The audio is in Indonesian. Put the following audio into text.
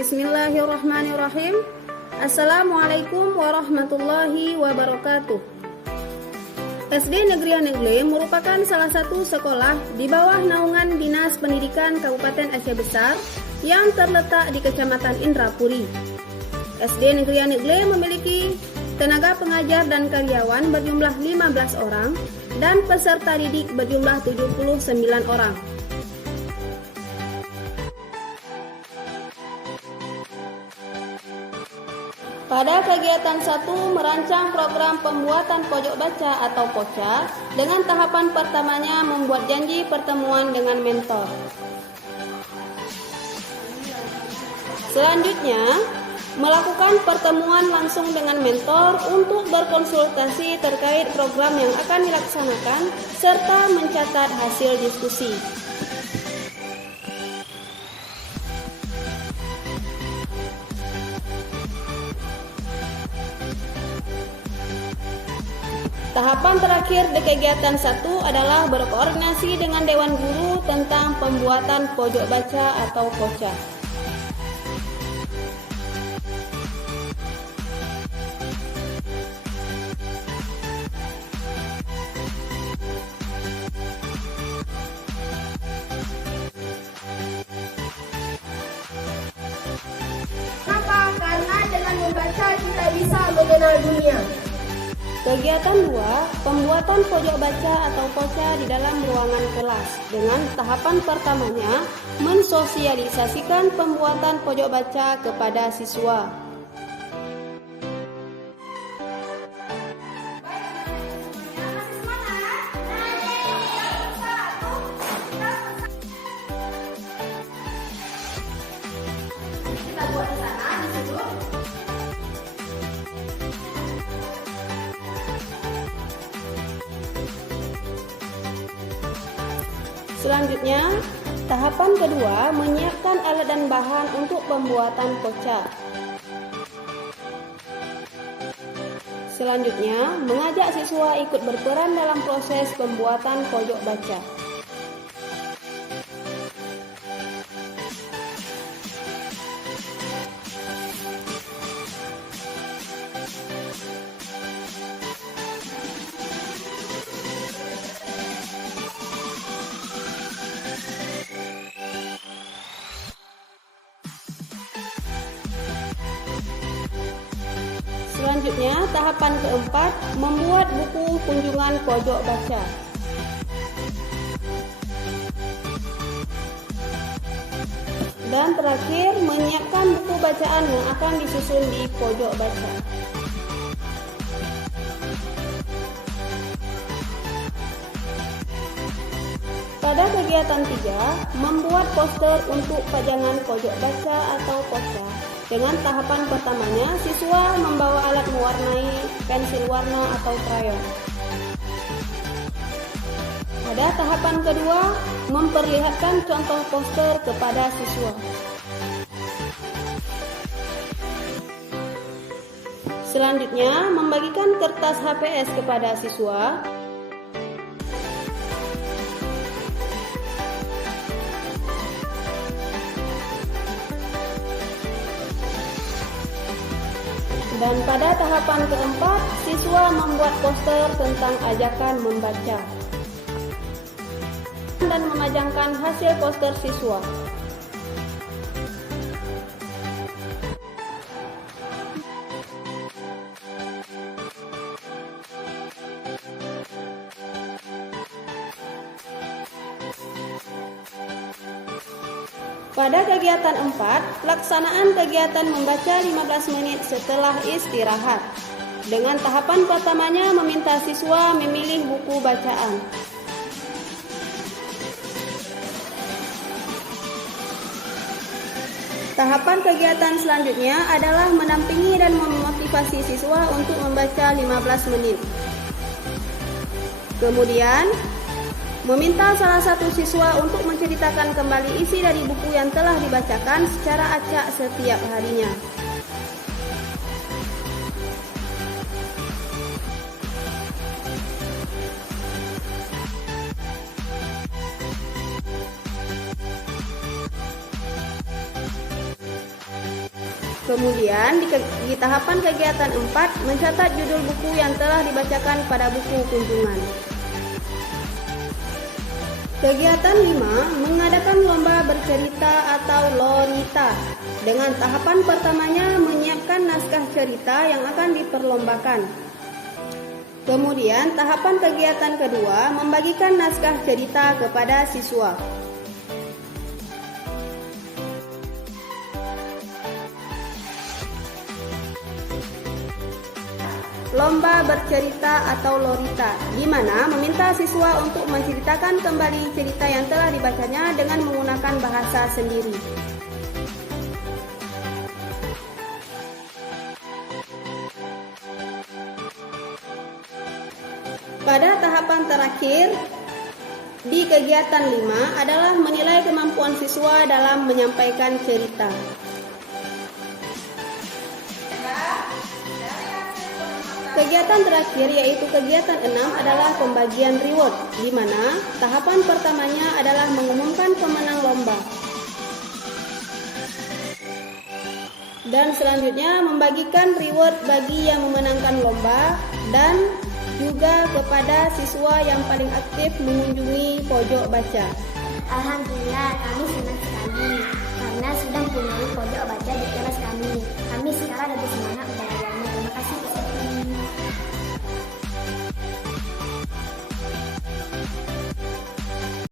Bismillahirrahmanirrahim. Assalamualaikum warahmatullahi wabarakatuh. SD Negeri Anegle merupakan salah satu sekolah di bawah naungan Dinas Pendidikan Kabupaten Aceh Besar yang terletak di Kecamatan Indrapuri. SD Negeri Anegle memiliki tenaga pengajar dan karyawan berjumlah 15 orang dan peserta didik berjumlah 79 orang. Pada kegiatan 1 merancang program pembuatan pojok baca atau POCA dengan tahapan pertamanya membuat janji pertemuan dengan mentor. Selanjutnya, melakukan pertemuan langsung dengan mentor untuk berkonsultasi terkait program yang akan dilaksanakan serta mencatat hasil diskusi. Tahapan terakhir di kegiatan 1 adalah berkoordinasi dengan Dewan Guru tentang pembuatan pojok baca atau POCA. Kenapa? Karena dengan membaca kita bisa mengenal dunia. Kegiatan 2, pembuatan pojok baca atau POCA di dalam ruangan kelas. Dengan tahapan pertamanya, mensosialisasikan pembuatan pojok baca kepada siswa. Kita buat di sana, di situ. Selanjutnya, tahapan kedua menyiapkan alat dan bahan untuk pembuatan POCA. Selanjutnya, mengajak siswa ikut berperan dalam proses pembuatan pojok baca. Selanjutnya, tahapan keempat, membuat buku kunjungan pojok baca. Dan terakhir, menyiapkan buku bacaan yang akan disusun di pojok baca. Pada kegiatan 3, membuat poster untuk pajangan pojok baca atau POCA. Dengan tahapan pertamanya, siswa membawa alat mewarnai, pensil warna atau krayon. Pada tahapan kedua, memperlihatkan contoh poster kepada siswa. Selanjutnya, membagikan kertas HPS kepada siswa. Dan pada tahapan keempat, siswa membuat poster tentang ajakan membaca dan memajangkan hasil poster siswa. Pada kegiatan 4, pelaksanaan kegiatan membaca 15 menit setelah istirahat. Dengan tahapan pertamanya meminta siswa memilih buku bacaan. Tahapan kegiatan selanjutnya adalah mendampingi dan memotivasi siswa untuk membaca 15 menit. Kemudian, meminta salah satu siswa untuk menceritakan kembali isi dari buku yang telah dibacakan secara acak setiap harinya. Kemudian di tahapan kegiatan 4, mencatat judul buku yang telah dibacakan pada buku kunjungan. Kegiatan 5, mengadakan lomba bercerita atau lorita. Dengan tahapan pertamanya menyiapkan naskah cerita yang akan diperlombakan. Kemudian tahapan kegiatan kedua, membagikan naskah cerita kepada siswa. Lomba bercerita atau lorita, di mana meminta siswa untuk menceritakan kembali cerita yang telah dibacanya dengan menggunakan bahasa sendiri. Pada tahapan terakhir di kegiatan 5 adalah menilai kemampuan siswa dalam menyampaikan cerita. Kegiatan terakhir yaitu kegiatan 6 adalah pembagian reward, di mana tahapan pertamanya adalah mengumumkan pemenang lomba. Dan selanjutnya membagikan reward bagi yang memenangkan lomba dan juga kepada siswa yang paling aktif mengunjungi pojok baca. Alhamdulillah, kami senang sekali karena sudah punya